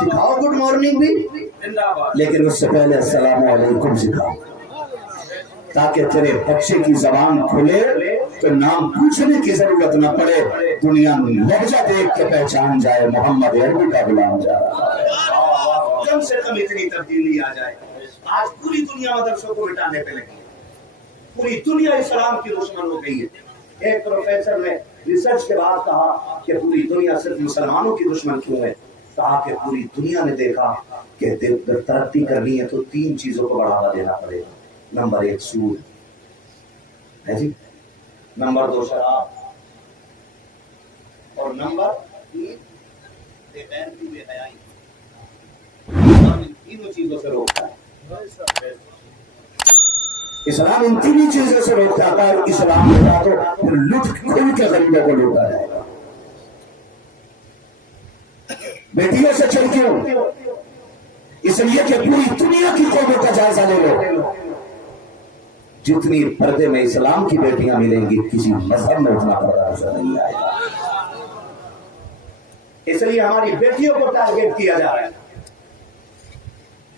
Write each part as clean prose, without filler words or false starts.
سکھاؤ good morning بھی، لیکن اس سے پہلے السلام علیکم سکھاؤ، تاکہ تیرے بچے کی زبان کھلے تو نام پوچھنے کی ضرورت نہ پڑے، دنیا لہجہ دیکھ کے پہچان جائے محمد عربی کا غلام جا رہا ہے۔ کم سے کم اتنی تبدیلی آ جائے۔ آج پوری دنیا مدرسوں کو مٹانے پہ لگی ہے، پوری دنیا اسلام کی دشمن ہو گئی ہے۔ ایک پروفیسر نے ریسرچ کے بعد کہا کہ پوری دنیا صرف مسلمانوں کی دشمن کیوں ہے؟ کہا کہ پوری دنیا نے دیکھا کہ ترقی کرنی ہے تو 3 چیزوں کو بڑھاوا دینا پڑے گا۔ نمبر 1 سود ہے جی، نمبر 2 شراب، اور نمبر 3 بے غیرتی بے حیائی۔ اسلام ان تینوں چیزوں سے روکتا ہے، اسلام ان تینوں چیزوں سے روکتا ہے۔ اسلام ہوگا تو لٹ کھل کے غریبوں کو لوٹا جائے گا۔ بیٹیوں سے چل کیوں؟ اس لیے کہ پوری دنیا کی قوموں کا جائزہ لے لو، جتنی پردے میں اسلام کی بیٹیاں ملیں گی کسی مذہب میں اتنا پردہ نظر نہیں آئے گا۔ اس لیے ہماری بیٹیوں کو ٹارگیٹ کیا جا رہا ہے،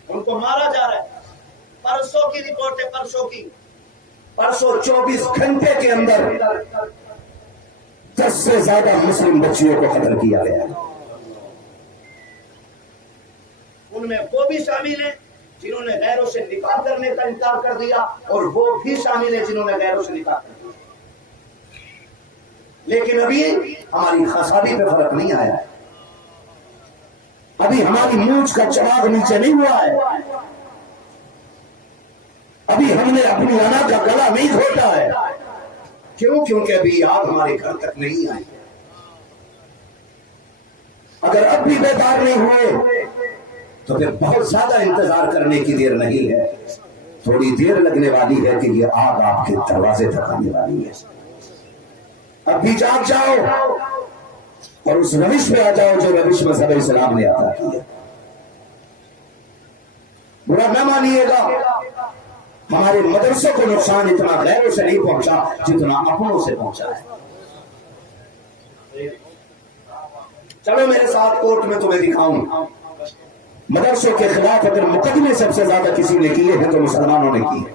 ان کو مارا جا رہا ہے۔ پرسوں کی رپورٹ ہے، پرسوں 24 گھنٹے کے اندر 10 سے زیادہ مسلم بچیوں کو قتل کیا گیا ہے۔ ان میں وہ بھی شامل ہیں جنہوں نے غیروں سے نکاح کرنے کا انکار کر دیا، اور وہ بھی شامل ہیں جنہوں نے غیروں سے نکاح کر دیا۔ لیکن ابھی ہماری خصابی پہ فرق نہیں آیا ہے، ابھی ہماری مونچھ کا چراغ نیچے نہیں ہوا ہے، ابھی ہم نے اپنی انا کا گلا نہیں گھوٹا ہے۔ کیوں؟ کیونکہ ابھی آگ ہمارے گھر تک نہیں آئی۔ اگر اب بھی بیدار نہیں ہوئے تو پھر بہت زیادہ انتظار کرنے کی دیر نہیں ہے، تھوڑی دیر لگنے والی ہے کہ یہ آگ آپ کے دروازے تک آنے والی ہے۔ اب بھی جاگ جاؤ اور اس روش پہ آ جاؤ جو روش مذہب اسلام نے عطا کی ہے۔ برا نہ مانیے گا، ہمارے مدرسوں کو نقصان اتنا غیروں سے نہیں پہنچا جتنا اپنوں سے پہنچا ہے۔ چلو میرے ساتھ کورٹ میں تمہیں دکھاؤں، مدرسوں کے خلاف اگر مقدمے سب سے زیادہ کسی نے کیے ہیں تو مسلمانوں نے کیے۔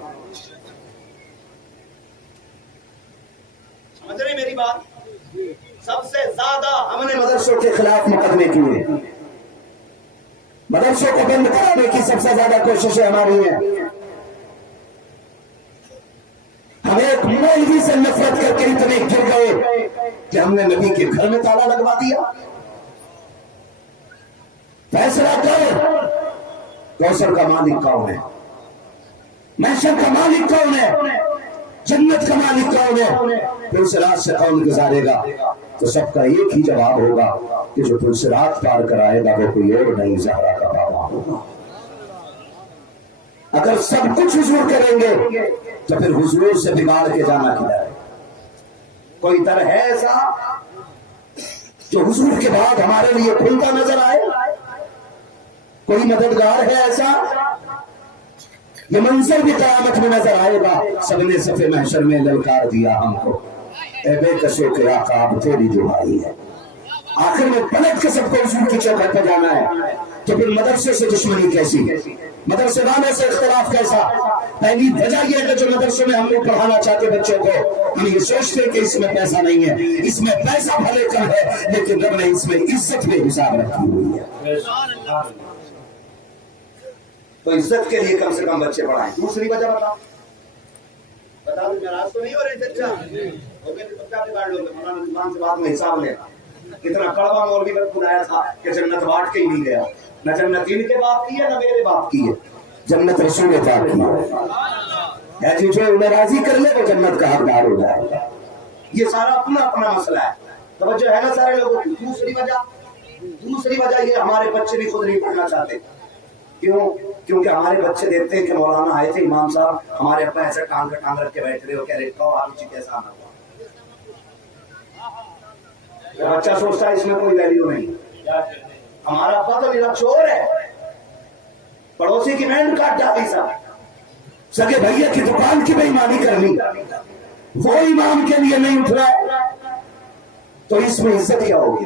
سمجھ رہے میری بات؟ سب سے زیادہ ہم نے مدرسوں کے خلاف مقدمے کیے، مدرسوں کو بند کرانے کی سب سے زیادہ کوششیں ہماری ہیں۔ ہم ایک مولوی سے نفرت کر کے اتنے گر گئے کہ ہم نے نبی کے گھر میں تالا لگوا دیا۔ فیصلہ کر، کوثر کا مالک کون ہے، محشر کا مالک کون ہے، جنت کا مالک کون ہے، پھر صراط سے کون گزارے گا؟ تو سب کا ایک ہی جواب ہوگا کہ جو پھر صراط پار کرائے گا وہ کوئی اور نہیں، زہرا کا بابا ہوگا۔ اگر سب کچھ حضور کریں گے تو پھر حضور سے بگاڑ کے جانا کیا ہے؟ کوئی در ہے ایسا جو حضور کے بعد ہمارے لیے کھلتا نظر آئے؟ کوئی مددگار ہے ایسا؟ یہ منظر بھی قیامت میں نظر آئے گا، سب نے صف محشر میں للکار دیا ہم کو، اے بے کسو کے آقا اب تیری دعائی ہے۔ آخر میں پلٹ کے سب کو حضور کی چوکھٹ پہ جانا ہے، تو پھر مدرسے سے دشمنی کیسی، مدرسے والے سے اختلاف کیسا؟ پہلی وجہ یہ ہے کہ جو مدرسوں میں ہم لوگ پڑھانا چاہتے بچوں کو، ہم یہ سوچتے ہیں کہ اس میں پیسہ نہیں ہے، اس میں پیسہ بھلے کم ہے لیکن رب نے اس میں عزت میں حساب رکھی ہوئی ہے۔ تو عزت کے لیے کم سے کم بچے پڑھائیں۔ دوسری وجہ بتا دوں، ناراض تو نہیں ہو رہے چچا؟ ہو گئے تو کیا بگاڑ لوگے؟ مولانا زبان سے بعد میں حساب لے۔ کتنا کڑوا مولوی نے بلایا تھا کہ جنت بانٹ کے ہی نہیں گیا، نہ جنت ان کے باپ کی ہے نہ میرے باپ کی ہے، جنت رسول پاک کی ہے۔ جی جو انہیں راضی کر لے وہ جنت کا حقدار ہو جائے گا۔ یہ سارا اپنا اپنا مسئلہ ہے، توجہ ہے نا سارے لوگوں کی۔ دوسری وجہ یہ ہمارے بچے بھی خود نہیں پڑھنا چاہتے۔ کیوں؟ کیونکہ ہمارے بچے دیکھتے ہیں کہ مولانا آئے تھے امام صاحب، ہمارے ابا ایسے ٹانگ رکھ کے بیٹھ رہے ہو، کہہ رہے کہو آلو چی کیسا آنا ہوا۔ بچہ سوچتا ہے اس میں کوئی ویلیو نہیں، ہمارا ابا تو میرا چور ہے، پڑوسی کی مینڈ کاٹ ڈالی صاحب، سگے بھیا کی دکان کی بے ایمانی کر لی، وہ امام کے لیے نہیں اٹھ رہا ہے، تو اس میں عزت کیا ہوگی؟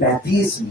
35